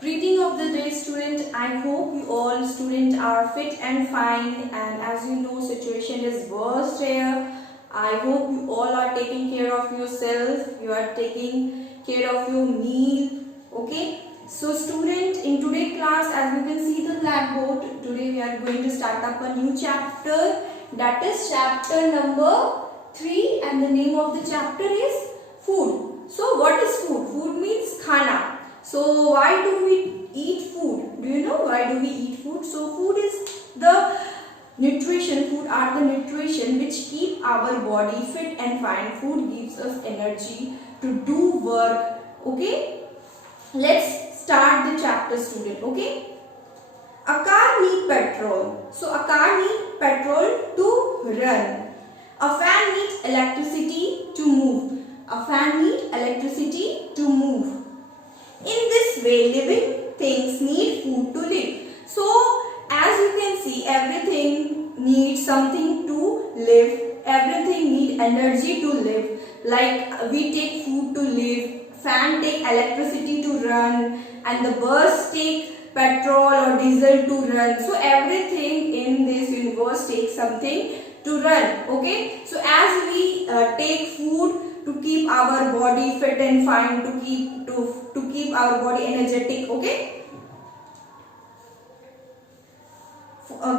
Greeting of the day, student. I hope you all students are fit and fine, and as you know situation is worst here. I hope you all are taking care of yourself, you are taking care of your meal. Okay, so student, in today's class, as you can see the blackboard, today we are going to start up a new chapter, that is chapter number 3, and the name of the chapter is food. So what is food? Food means khana. So why do we eat food? Do you know why do we eat food? So food is the nutrition, food are the nutrition which keep our body fit and fine. Food gives us energy to do work. Okay, let's start the chapter, student. Okay, a car needs petrol. So a car needs petrol to run. A fan needs electricity to move. A fan needs electricity to move. In this way, living things need food to live. So, as you can see, everything needs something to live. Everything needs energy to live. Like we take food to live, fan take electricity to run, and the bus take petrol or diesel to run. So, everything in this universe takes something to run. Okay. So, as we take food to keep our body fit and fine, to keep our body energetic. Okay,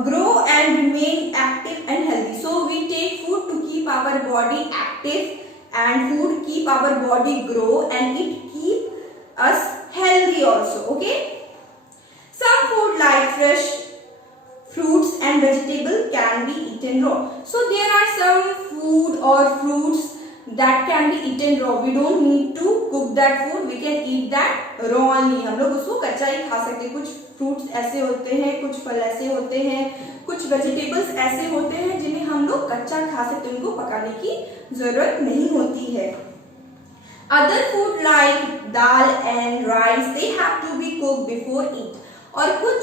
grow and remain active and healthy. So we take food to keep our body active, and food keep our body grow, and it keep us healthy also. Okay, some food like fresh fruits and vegetable can be eaten raw. So there are some food or fruits that can be eaten raw. We don't need to cook that food, we can eat that raw only. हम लोग उसको कच्चा ही खा सकते हैं. कुछ fruits ऐसे होते हैं, कुछ फल ऐसे होते हैं, कुछ वेजिटेबल्स ऐसे होते हैं जिन्हें हम लोग कच्चा खा सकते हैं, उनको पकाने की जरूरत नहीं होती है. Other food like dal and rice, they have to be cooked before eat. और कुछ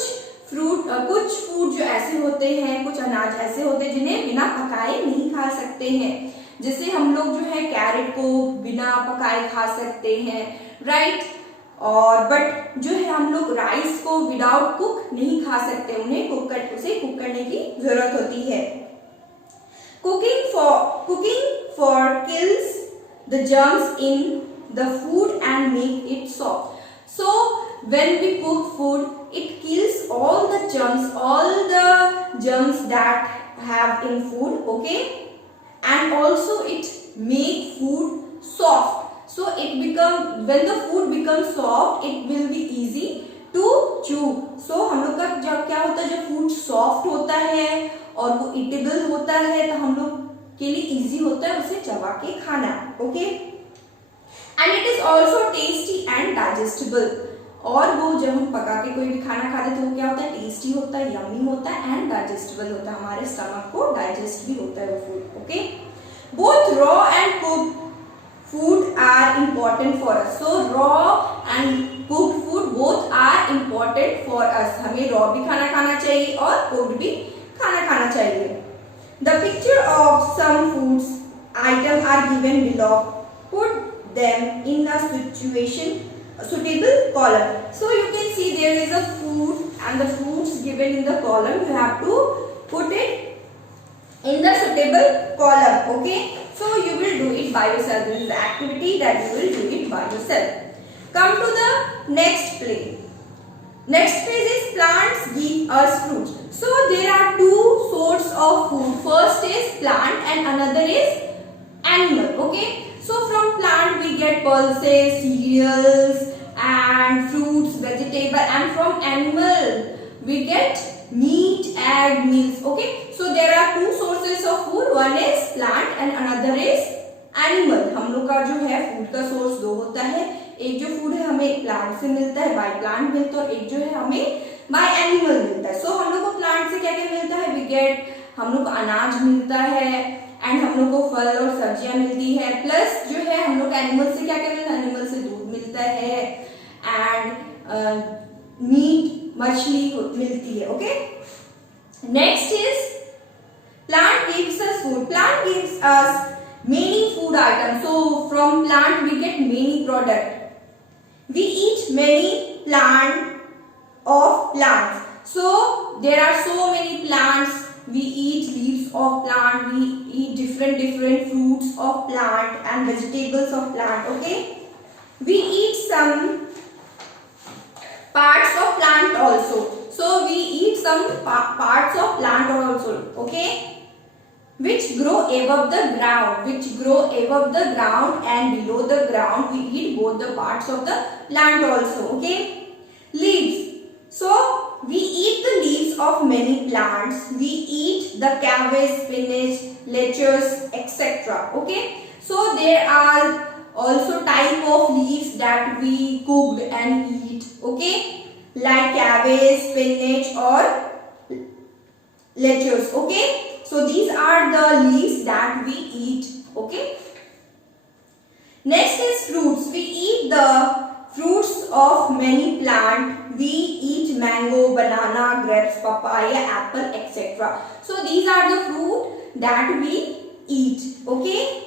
फूड जो ऐसे होते हैं, कुछ अनाज ऐसे होते हैं जिन्हें बिना पकाए नहीं खा सकते हैं. जैसे हम लोग जो है कैरेट को बिना पकाए खा सकते हैं, राइट. और बट जो है हम लोग राइस को विदाउट कुक नहीं खा सकते, उन्हें उसे कुक करने की जरूरत होती है. Cooking for kills the germs in the food and make it soft. So when we cook food, it kills all the germs that have in food. Okay, and also it make food soft. So when the food becomes soft, it will be easy to chew. So हम लोग का जब क्या होता है, जब food soft होता है और वो ईटेबल होता है, तो हम लोग के लिए इजी होता है उसे चबा के खाना. Okay, and it is also tasty and digestible. और वो जब हम पका के कोई भी खाना खाते तो वो क्या होता है, टेस्टी होता है, यम्मी होता है एंड डाइजेस्टेबल होता है, हमारे स्टमक को डाइजेस्ट भी होता है वो food. Okay, both raw and cooked food are important for us. So raw and cooked food both are important for us. हमें रॉ भी खाना चाहिए और कुक्ड भी खाना चाहिए. The picture of some foods item are given below. Put them in a suitable column. So you can see there is a food and the foods given in the column, you have to put it in the suitable column. Okay, so you will do it by yourself. This is the activity that you will do it by yourself. Come to the next page. Next page is plants give us fruits. So there are two sorts of food. First is plant and another is animal. Okay, so from plant we get pulses, cereals and fruits, vegetable, and from animal we get meat, egg, meals. Okay, so there are two sources of food. One is plant and another is animal. हम लोग का जो है food का source दो होता है. एक जो फूड है हमें प्लांट से मिलता है, बाय प्लांट मिलता है, और एक जो है हमें बाय एनिमल मिलता है. सो हम लोग को प्लांट से क्या क्या मिलता है, वी गेट, हम लोग को अनाज मिलता है, एंड हम लोग को फल और सब्जियां मिलती है. प्लस जो है हम लोग एनिमल से क्या क्या मिलता है, एनिमल से दूध मिलता है एंड मीट, मछली मिलती है. Okay, next is plant gives us food. Plant gives us many food items. So from plant we get many product. We eat many plants. So there are so many plants. We eat leaves of plant, we eat different fruits of plant and vegetables of plant. Okay, we eat some parts of plant also. So we eat some parts of plant also. Okay, which grow above the ground, and below the ground. We eat both the parts of the plant also. Okay, leaves. So we eat the leaves of many plants. We eat the cabbage, spinach, lettuce, etc. Okay, so there are also type of leaves that we cooked and eat. Okay, like cabbage, spinach or lettuce. Okay, so these are the leaves that we eat. Okay, next is fruits. We eat the fruits of many plants. We eat mango, banana, grapes, papaya, apple, etc. So these are the fruit that we eat. Okay,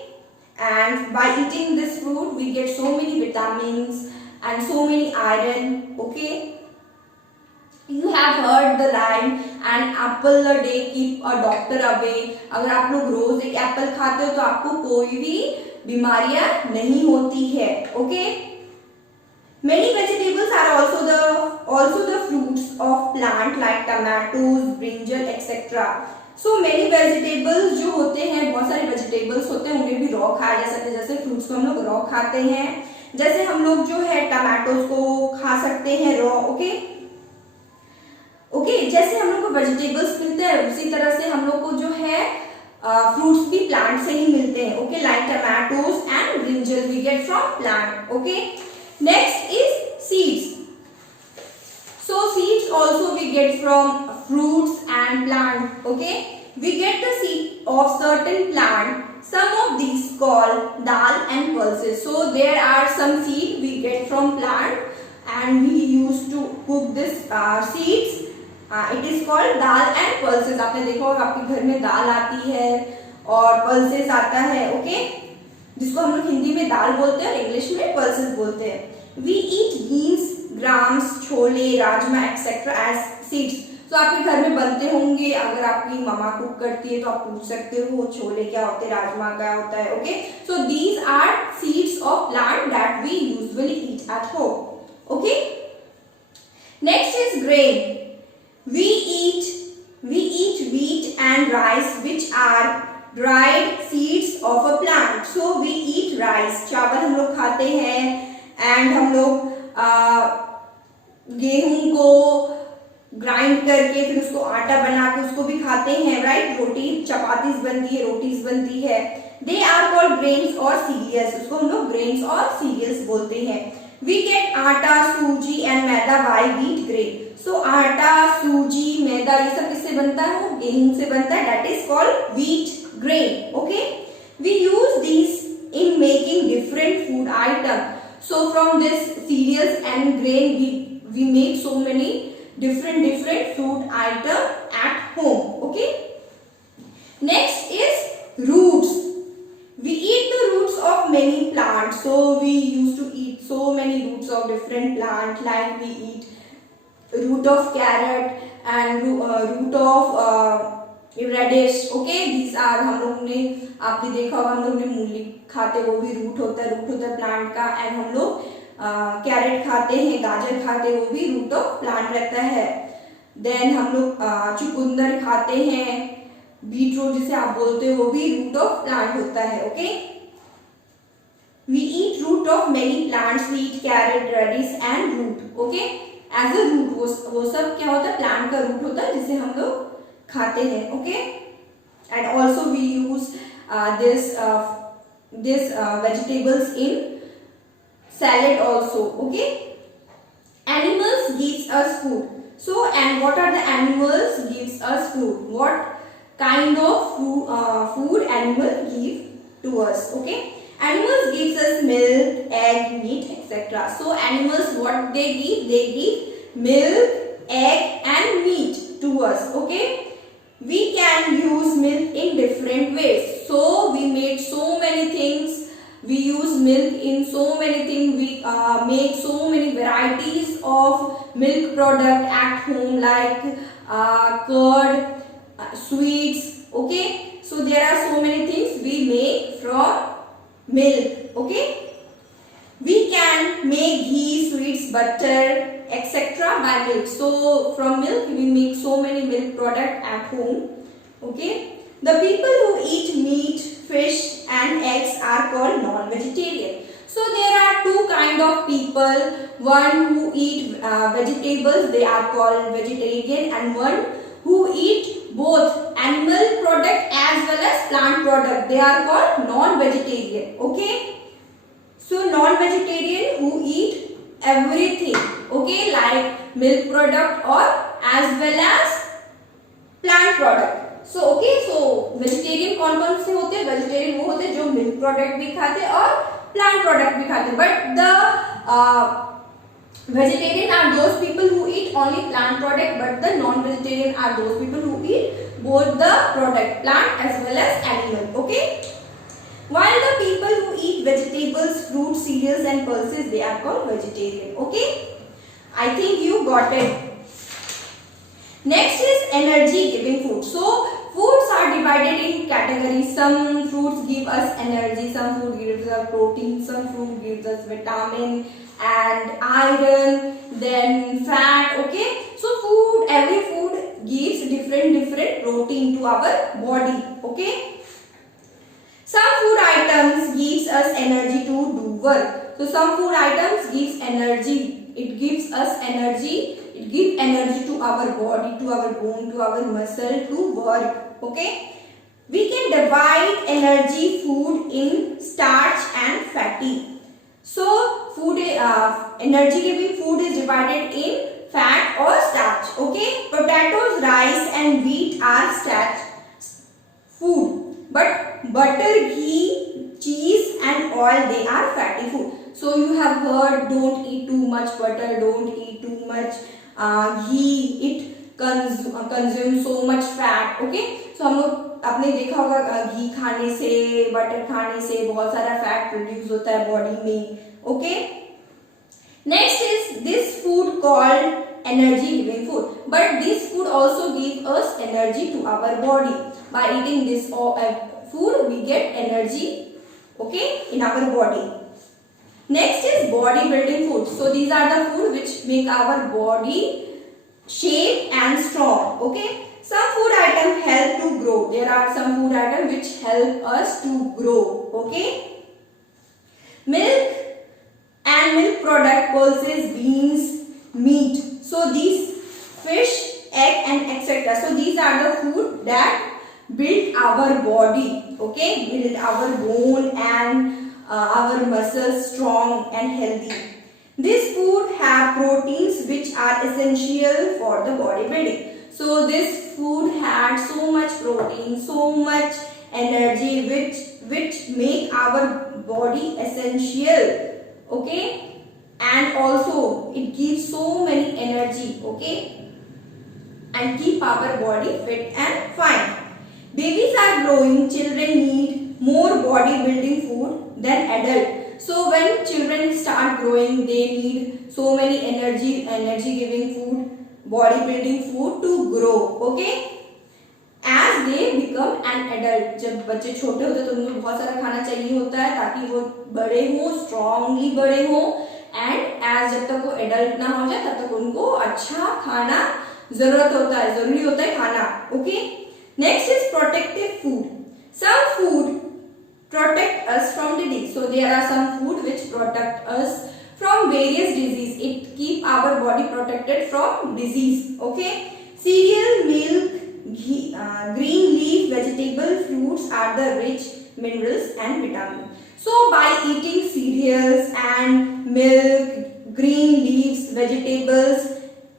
and by eating this fruit we get so many vitamins and so many iron. Okay, you have heard the line, an apple a day keep a doctor away. अगर आप लोग रोज एक Apple खाते हो तो आपको कोई भी बीमारियां नहीं होती है. Okay, many vegetables are also the fruits of plant like tomatoes, brinjal, etc. So many vegetables जो होते हैं, बहुत सारे vegetables होते हैं, उन्हें भी रॉ खाया जा सकता है. जैसे फ्रूट्स को हम लोग रॉ खाते हैं, जैसे हम लोग जो है टमाटोज को खा सकते हैं रॉ. ओके, जैसे हम लोग को वेजिटेबल्स मिलते हैं उसी तरह से हम लोग को जो है फ्रूट्स भी प्लांट से ही मिलते हैं. Okay, like tomatoes and brinjal we get from plant. Okay, next is seeds. So seeds also we get from fruits and plant. Okay, we get the seed of certain plant. Some of these called dal and pulses. So there are some seed we get from plant and we used to cook this seeds. It is called dal and pulses. आपने देखा होगा आपके घर में दाल आती है और pulses आता है. Okay, जिसको हम लोग हिंदी में दाल बोलते हैं और इंग्लिश में पल्सेस बोलते हैं. We eat beans, grams, chole, rajma etc. as seeds. तो आपके घर में बनते होंगे. अगर आपकी मम्मा कुक करती है तो आप पूछ सकते हो छोले क्या होते हैं, राजमा क्या होता है. Okay, so these are seeds of plant that we usually eat at home. Okay, next is grain. We eat wheat and rice, which are dried seeds of a plant. So we eat rice. चावल हम लोग खाते हैं and हम लोग गेहूं को grind करके फिर उसको आटा बना के उसको भी खाते हैं. राइट, रोटी चपातीज बनती है, रोटीज बनती है. दे आर कॉल्ड ग्रेन्स और सीरियल्स. उसको हम लोग ग्रेन्स और सीरियल्स बोलते हैं. We get atta, suji and maida by wheat grain. So atta, suji, मैदा ये सब किससे बनता है? गेहूं से बनता है. That is called wheat grain. Okay, we use this in making different food item. So from this cereals and grain we make so many different food item at home. Okay, next is roots. We eat the roots of many plants. So we used to eat so many roots of different plants, like we eat root of carrot and root of radish. Okay, these are हम लोग ने आपने देखा होगा हम लोग ने मूली खाते, वो भी रूट होता है प्लांट का. एंड हम लोग कैरेट खाते हैं, गाजर खाते हैं, वो भी रूट ऑफ प्लांट रहता है. देन हम लोग चुकंदर खाते हैं, बीटरूट जिसे आप बोलते हो वो भी रूट ऑफ प्लांट होता है. Okay, we eat root of many plants. We eat carrot, radish and root. Okay, as a root वो सब क्या होता है? प्लांट का रूट होता है जिसे हम लोग खाते हैं. Okay, and also we use this vegetables in salad also. Okay, animals gives us food. So, and what are the animals gives us food? What kind of food animal give to us? Okay, animals gives us milk, egg, meat, etc. So animals, what they give milk, egg and meat to us. Okay, we can use milk in different ways. So we made so many things We use milk in so many things. We make so many varieties of milk product at home, like curd, sweets. Okay, so there are so many things we make from milk. Okay, we can make ghee, sweets, butter, etc. by milk. So from milk we make so many milk product at home. Okay, the people who eat meat, fish and eggs are called non-vegetarian. So there are two kind of people. One who eat vegetables, they are called vegetarian, and one who eat both animal product as well as plant product, they are called non-vegetarian. Okay, so non-vegetarian who eat everything, okay, like milk product or as well as plant product. So okay, so vegetarian कौन-कौन से होते हैं? Vegetarian वो होते हैं जो milk product भी खाते हैं और plant product भी खाते हैं. But the vegetarian are those people who eat only plant product, but the non-vegetarian are those people who eat both the product, plant as well as animal. Okay. While the people who eat vegetables, fruits, cereals and pulses, they are called vegetarian. Okay. I think you got it. Next is energy giving food. So foods are divided in categories. Some fruits give us energy, some food gives us protein, some food gives us vitamin and iron, then fat. Okay, so every food gives different protein to our body. Okay, some food items gives us energy to do work. So some food items gives energy. It gives us energy. It gives energy to our body, to our bone, to our muscle to work. Okay. We can divide energy food in starch and fatty. So energy giving food is divided in fat or starch. Okay. Potatoes, rice and wheat are starch food. But butter, ghee, cheese and oil, they are fatty food. So you have heard, don't eat too much butter, don't eat too much ghee, it consumes so much fat. Okay, so हम लोग आपने देखा होगा घी खाने से, butter खाने से बहुत सारा फैट प्रोड्यूस होता है बॉडी में. Okay, next is this food called energy giving food, but this food also gives us energy to our body. By eating this food we get energy, okay, in our body. Next is body building food. So these are the food which make our body shape and strong. Okay, some food items help to grow. There are some food items which help us to grow. Okay, milk and milk product, pulses, beans, meat. So these fish, egg and etc. So these are the food that build our body. Okay, build our bone and our muscles strong and healthy. This food have proteins which are essential for the body building. So this food had so much protein, so much energy which make our body essential. Okay, and also it gives so many energy. Okay, and keep our body fit and fine. Babies are growing, children need more body building food than adult. So when children start growing, they need so many energy giving food, body building food to grow. Okay, as they become an adult. जब बच्चे छोटे होते हैं तो उनको बहुत सारा खाना चाहिए होता है ताकि वो बड़े हो, स्ट्रांगली बड़े हो, एंड एज जब तक वो एडल्ट ना हो जाए तब तक उनको अच्छा खाना जरूरी होता है खाना. Okay, next is protective food. Some food protect us from disease. So there are some food which protect us from various disease. It keep our body protected from disease. Okay, cereal, milk, ghee, green leaf vegetable, fruits are the rich minerals and vitamins. So by eating cereals and milk, green leaves, vegetables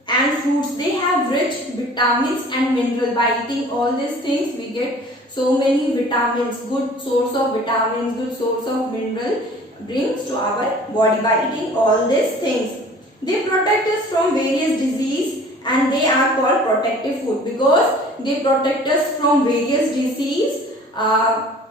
and fruits, they have rich vitamins and minerals. By eating all these things we get so many vitamins, good source of vitamins, good source of mineral brings to our body by eating all these things. They protect us from various disease and they are called protective food because they protect us from various disease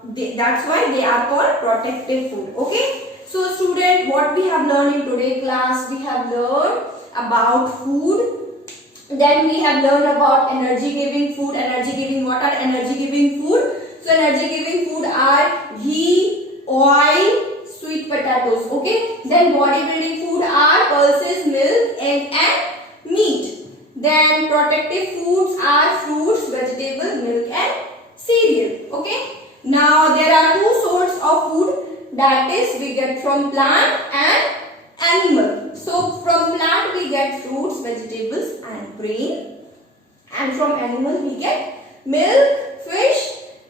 that's why they are called protective food. Okay. So student, what we have learned in today's class, we have learned about food. Then we have learned about energy giving food. Energy giving, what are energy giving food? So energy giving food are ghee, oil, sweet potatoes. Okay. Then bodybuilding food are pulses, milk, egg and meat. Then protective foods are fruits, vegetables, milk and cereal. Okay. Now there are two sorts of food, that is we get from plant and animal. So from plant we get fruits, vegetables and grain, and from animal we get milk, fish,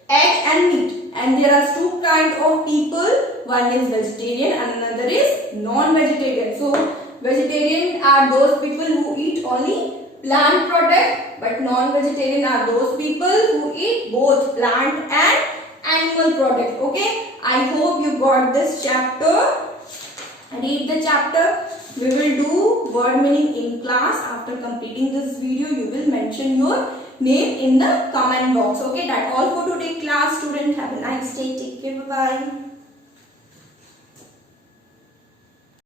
egg and meat. And there are two kinds of people, one is vegetarian and another is non-vegetarian. So vegetarian are those people who eat only plant product, but non-vegetarian are those people who eat both plant and animal product. Okay, I hope you got this chapter. Read the chapter. We will do word meaning in class. After completing this video, you will mention your name in the comment box. Okay, that's all for today class. Student, have a nice day. Take care. Bye bye.